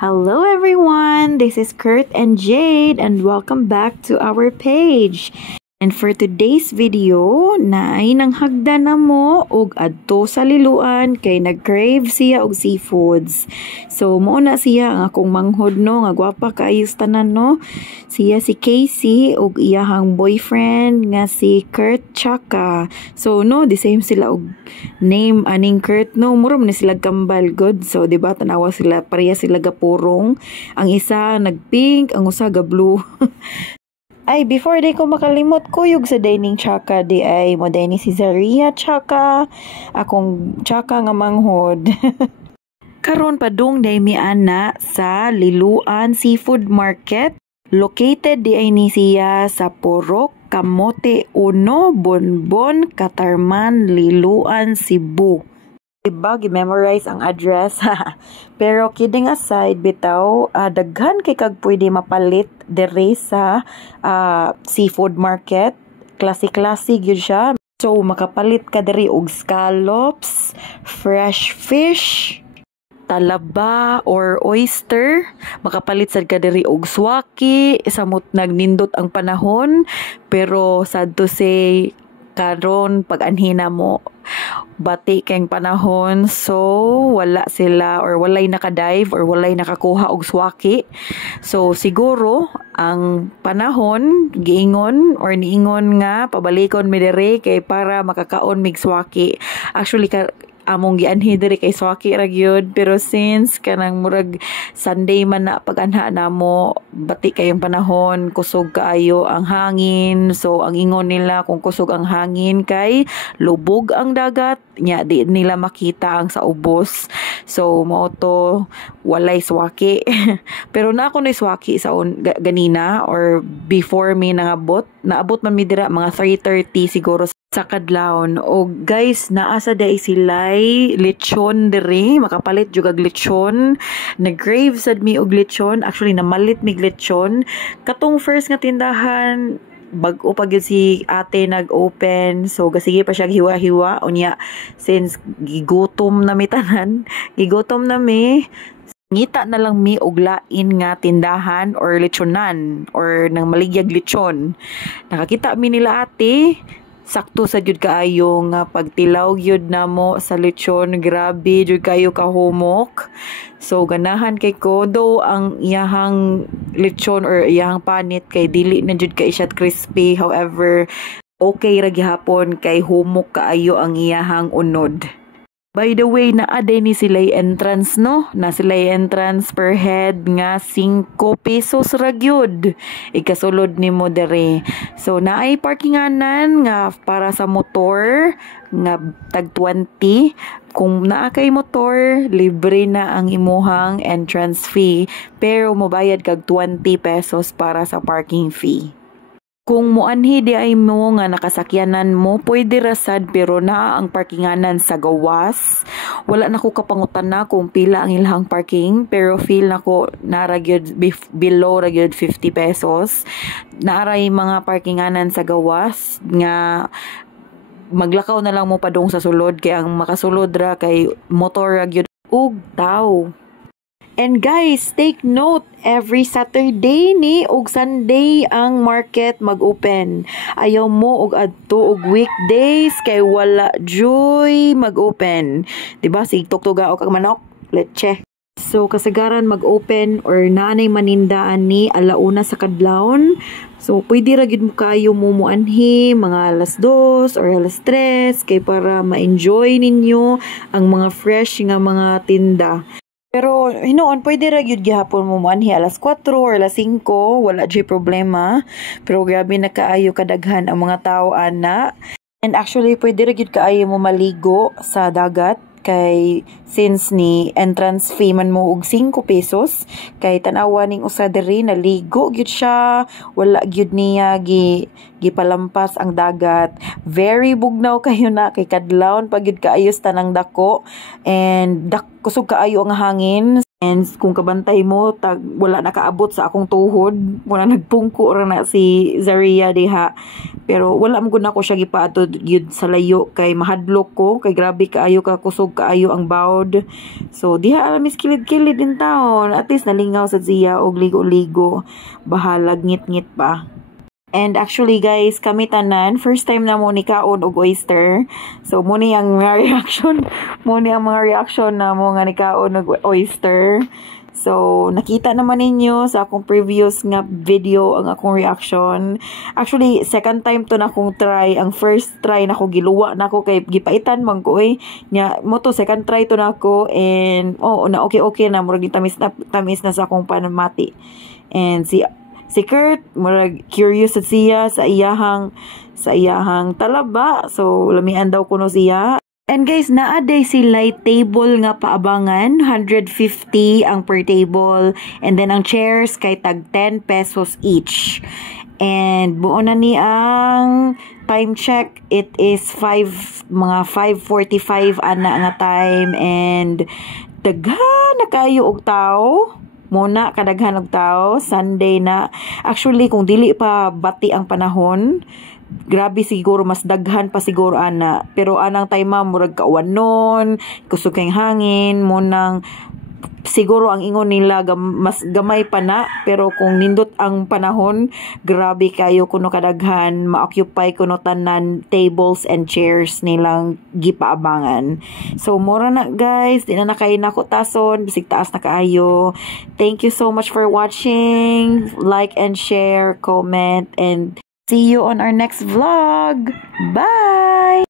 Hello everyone, this is Kurt and Jade and welcome back to our page. And for today's video, naay nang hagdan na mo og adto sa liluan kay nag-crave siya og seafoods. So mo na siya ang akong manghod no, nga gwapa kaayos tanan no. Siya si Casey og iyahang boyfriend nga si Kurt Chaka. So no, the same sila og name aning Kurt no, muro man sila kambal good. So di ba tanawa sila pareha sila gapurong. Ang isa nag-pink, ang usa ga blue. Ay, before day ko makalimot, kuyog sa dining Chaka di ay mo ni si Zaria Chaka, akong Chaka nga manghod. Karon padung day mi ana sa Liluan Seafood Market. Located di ay ni siya sa Purok, Kamote 1, Bonbon, Katarman, Liluan, Cebu. Iba, gi-memorize ang address. Pero kidding aside, bitaw, daghan kay kag pwede mapalit dere sa seafood market. Klase-klase gyud siya. So, makapalit ka dere og scallops, fresh fish, talaba or oyster. Makapalit sad ka dere og swaki. Samot nagnindot ang panahon. Pero sad to say, karon pag anhina mo bati kayong panahon, so wala sila or walay nakadive or walay nakakuha og swaki. So siguro ang panahon giingon or niingon nga pabalikon mi dere kay para makakaon mig swaki. Actually among gianhi diri kay swaki ra gyud, pero since kanang murag Sunday man na pag-anha namo, bati kayong panahon, kusog kaayo ang hangin. So ang ingon nila kung kusog ang hangin kay lubog ang dagat nya di nila makita ang sa ubos. So mao to walay swaki. Pero na ako na swaki sa ganina or before mi naabot man mi dira mga 3:30 siguro sa kadlawon. O guys, naasa day silay lechon diri, makapalit jud og lechon. Nag-crave sad mi og lechon. Actually namalit mig lechon. Katong first nga tindahan bag-o pa gyud si ate nag-open, so gasige pa siya hiwa-hiwa unya since gigutom na mi tanan, gigutom na mi. Ngita na lang mi og lain nga tindahan or lechonan or nang maligyag lechon. Nakakita mi nila ate, sakto sa jud kaayo nga pagtilaw gyud namo sa lechon, grabe jud kayo kahumok. So ganahan kay ko do ang iyahang lechon or iyahang panit kay dili na jud kay siya crispy, however okay ra gihapon kay humok kaayo ang iyahang unod. By the way, naa-day ni sila'y entrance no? Na sila'y entrance per head nga 5 pesos ra gyud. Ikasulod ni mo dere. So naay parkinganan nga para sa motor nga tag 20. Kung naa kay motor, libre na ang imuhang entrance fee. Pero mobayad kag 20 pesos para sa parking fee. Kung muanhi di ay mo nga nakasakyanan mo, pwede rasad pero naa ang parkinganan sa gawas. Wala na ko kapangutan na kung pila ang ilahang parking, pero feel na ko naragyod below ragyod 50 pesos. Naaray mga parkinganan sa gawas nga maglakaw na lang mo padung sa sulod kay ang makasulod ra kay motor ragyod ug tao. And guys, take note, every Saturday ni ug Sunday ang market mag-open. Ayaw mo og adto og weekdays kay wala joy mag-open. Diba? Sigtok-tuga o kag manok, leche. So kasagaran mag-open or nanay manindaan ni alauna sa kadlawon. So pwede ra gyud mo kayo mumuanhi mga 2:00 or 3:00 kay para ma-enjoy ninyo ang mga fresh nga mga tinda. Pero hinoon pwede ra gyud gihapon mo manhi 4:00 or 5:00, wala jay problema. Pero grabe na kaayo kadaghan ang mga tao ana. And actually pwede ra gyud kaayo mo maligo sa dagat kay since ni entrance fee man mo og 5 pesos kay tan-awa ning usa diri naligo gyud siya, wala gyud niya gipalampas ang dagat. Very bugnaw kayo na kay kadlawon pag gyud kaayos tanang dako and kusog kaayo ang hangin. And kung kabantay mo, wala nakaabot sa akong tuhod. Wala nagpungko ra na si Zaria diha. Pero wala mo gud ako siya gipaadto yun sa layo kay mahadlok ko. Kay grabe kaayo ka kusog kaayo ang bawd. So diha alamis kilid-kilid din taon. At least nalingaw sa siya og ligo-ligo. Bahalag ngit-ngit pa. And actually guys, kami tanan, first time na mo ni kaon og oyster. So mo ni ang mga reaction, na mo nga ni kaon og oyster. So nakita naman ninyo sa akong previous nga video ang akong reaction. Actually, second time to na akong try. Ang first try na ko giluwa na ko kay gipaitan man ko nya mo to second try to na ko and na okay na murag tamis na sa akong panamati. And si Kurt, murag curious sa siya sa iyahang talaba. So, lamian daw kuno siya. And guys, naaday sila table nga paabangan. 150 ang per table. And then ang chairs kay tag 10 pesos each. And buo na ni ang time check. It is mga 5:45 ana nga time. And daghan na kayo og tao. Muna kadaghan og tao, Sunday na. Actually, kung dili pa bati ang panahon, grabe siguro, mas daghan pa siguro ana. Pero anang time murag kauwan nun, kusog kayong hangin, munang siguro ang ingon nila mas gamay pa na. Pero kung nindot ang panahon, grabe kayo kuno kadaghan, ma-occupy kuno tanan tables and chairs nilang gipaabangan. So mura na guys, di na kayo nako tason, bisig taas na kaayo. Thank you so much for watching. Like and share, comment, and see you on our next vlog. Bye!